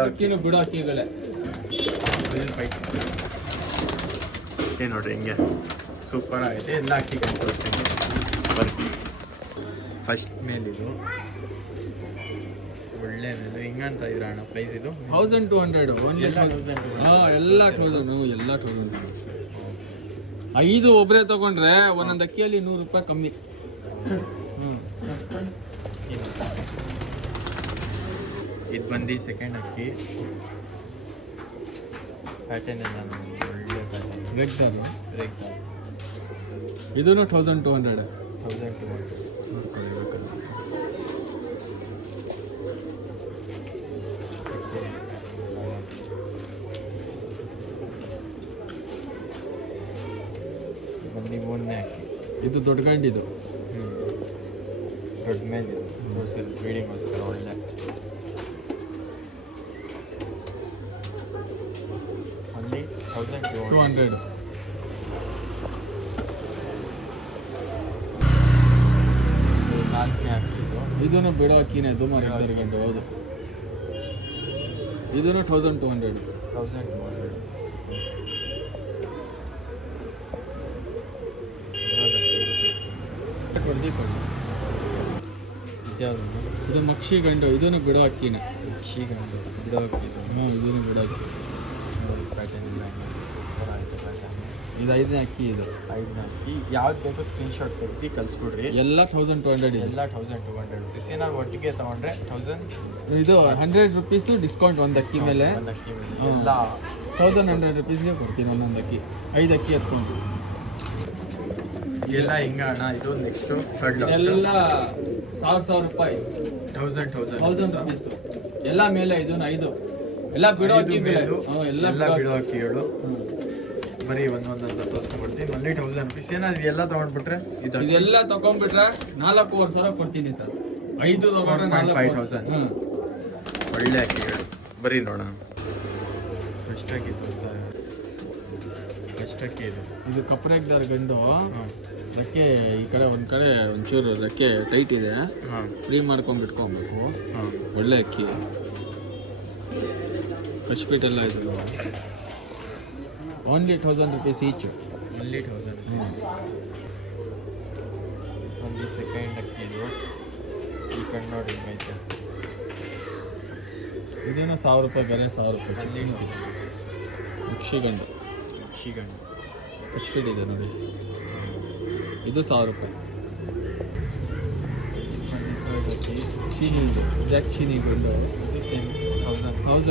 ಅಕ್ಕಿನೂ ಬಿಡೋ ಅಕ್ಕಿಗಳೇ ನೋಡ್ರಿ ಹಿಂಗೆ ಸೂಪರ್ ಆಗಿದೆ. ಎಲ್ಲ ಅಕ್ಕಿ ಕೊಡ್ತೀನಿ ಬರ್ತಿ ಫಸ್ಟ್ ಮೇಲಿದು ಒಳ್ಳೆ ಮೇಲೆ ಹಿಂಗಂತ ಇದ್ರ ಅಣ್ಣ ಪ್ರೈಸ್ ಇದು 1200 ಓನ್ಲಿ ಎಲ್ಲ 1200 ಎಲ್ಲ 1000 5 ಒಬ್ಬರೇ ತಗೊಂಡ್ರೆ ಒಂದೊಂದು ಅಕ್ಕಿಯಲ್ಲಿ 100 ರೂಪಾಯಿ ಕಮ್ಮಿ. ಇದು ಬಂದು ಸೆಕೆಂಡ್ ಅಕ್ಕಿ ಪ್ಯಾಟರ್ನ್ ಎಲ್ಲ ಒಳ್ಳೆ ಪ್ಯಾಟರ್ನ್ ರೆಗ್ದಾರು ರೆಗ್ದಾರ್ ಇದೂ 1200 ನೋಡ್ಕೊಳ್ಬೇಕಲ್ಲ. ಬಂದು ಮೂರನೇ ಅಕ್ಕಿ ಇದು ದೊಡ್ಡ ಗಂಡಿದು ದೊಡ್ಡ ಮೇಲಿದು ಸರ್ ಬ್ರೀಡಿಂಗೋಸ್ಕರ ಒಳ್ಳೆ ಅಲ್ಲಿ 1200 ನಾಲ್ಕನೇ ಅಕ್ಕಿದು ಇದನ್ನು ಬಿಡೋ ಅಕ್ಕಿನೇ ಇದು ಮಾರಿ ಗಂಡು. ಹೌದು ಇದನ್ನು 1200 ಇದು ಮಕ್ಷಿ ಗಂಡು. ಇದನ್ನು ಬಿಡೋ ಅಕ್ಕಿನೇ ಶ್ರೀಗಂಡು ಬಿಡೋ ಅಕ್ಕಿದು ಇದನ್ನು ಬಿಡೋ ಅಕ್ಕಿ. ಪ್ಯಾಟರ್ನ್ ಇಲ್ಲ ಆಯಿತು ಪ್ಯಾಟರ್ನ್. ಇದು 5ನೇ ಅಕ್ಕಿ. ಇದು 5ನೇ ಅಕ್ಕಿ ಯಾವ್ದು ಬೇಕೋ ಸ್ಕ್ರೀನ್ಶಾಟ್ ತೆಗ್ದು ಕಳಿಸ್ಬಿಡ್ರಿ. ಎಲ್ಲ 1200 ಎಲ್ಲ 1200 rupees. ಏನಾದ್ರು ಒಟ್ಟಿಗೆ ತೊಗೊಂಡ್ರೆ 1000 ಇದು 100 ರೂಪೀಸು ಡಿಸ್ಕೌಂಟ್ ಒಂದು ಅಕ್ಕಿ ಮೇಲೆ. ಒಂದು ಅಕ್ಕಿ ಮೇಲೆ ಹ್ಮ್. ಎಲ್ಲ 1100 ರೂಪೀಸ್ಗೆ ಕೊಡ್ತೀನಿ ಒಂದೊಂದು ಅಕ್ಕಿ. 5 ಅಕ್ಕಿ ಎತ್ಕೊಂಡು ಎಲ್ಲ ಹಿಂಗೆ ಅಣ್ಣ. ಇದು ನೆಕ್ಸ್ಟು ಥರ್ಡ್ ಎಲ್ಲ 1000 ರೂಪಾಯಿ 1000 ರೂಪೀಸು ಎಲ್ಲ ಮೇಲೆ. ಇದನ್ನು 5 ಎಲ್ಲ ಬಿಡೋ ಅಕ್ಕಿ ಮೇಲೆ. ಎಲ್ಲ ಬಿಡೋ ಅಕ್ಕಿಗಳು ಬರೀ ಒಂದೊಂದು ತೋರಿಸ್ಕೊಂಡ್ಬಿಡ್ತೀನಿ. Only 1000 rupees. ಏನಾದ್ರು ಎಲ್ಲ ತೊಗೊಂಡ್ಬಿಟ್ರೆ ಇದೆಲ್ಲ ತಗೊಂಡ್ಬಿಟ್ರೆ 4500 ಕೊಡ್ತೀನಿ ಸರ್. 5 ತಗೊಂಡ್ರೆ 5,000. ಒಳ್ಳೆ ಅಕ್ಕಿಗಳು ಬರೀ ನೋಡೋಣ ಎಷ್ಟಾಗಿ ತೋರಿಸ್ತಾ ಎಷ್ಟಕ್ಕೆ ಇದು. ಇದು ಕಪ್ರೆಗ್ದಾರ್ ಗಂಡು. ರೆಕ್ಕೆ ಈ ಕಡೆ ಒಂದು ಕಡೆ ಒಂಚೂರು ರೆಕ್ಕೆ ಟೈಟ್ ಇದೆ. ಹಾಂ ಫ್ರೀ ಮಾಡ್ಕೊಂಡು ಬಿಟ್ಕೊಬೇಕು. ಹಾಂ ಒಳ್ಳೆ ಅಕ್ಕಿ. ಕಚ್ಪೀಟ್ ಎಲ್ಲ ಇದೆ. Only 1000 rupees each. ಒನ್ಲಿ 1000. ಒಂದು ಸೆಕೆಂಡ್ ಅಕ್ಕಿದು ಈ ಕಣ್ಣು ನೋಡಿ ಹಿಂಗೈತೆ. ಇದನ್ನು 1000 ರೂಪಾಯಿ ಬೇರೆ 1000 ರೂಪಾಯಿ. ಅಲ್ಲಿ ಮಕ್ಷಿ ಗಂಡು ಶ್ರೀಗಂಡು ಕಚ್ಪೀಟ್ ಇದೆ ನೋಡಿ. ಇದು 1000 ರೂಪಾಯಿ. ಚೀನಿ ಇದೆ. ಜಾಕ್ ಚೀನಿ ಗಂಡು. ಇದು ಸೇಮ್ 1000.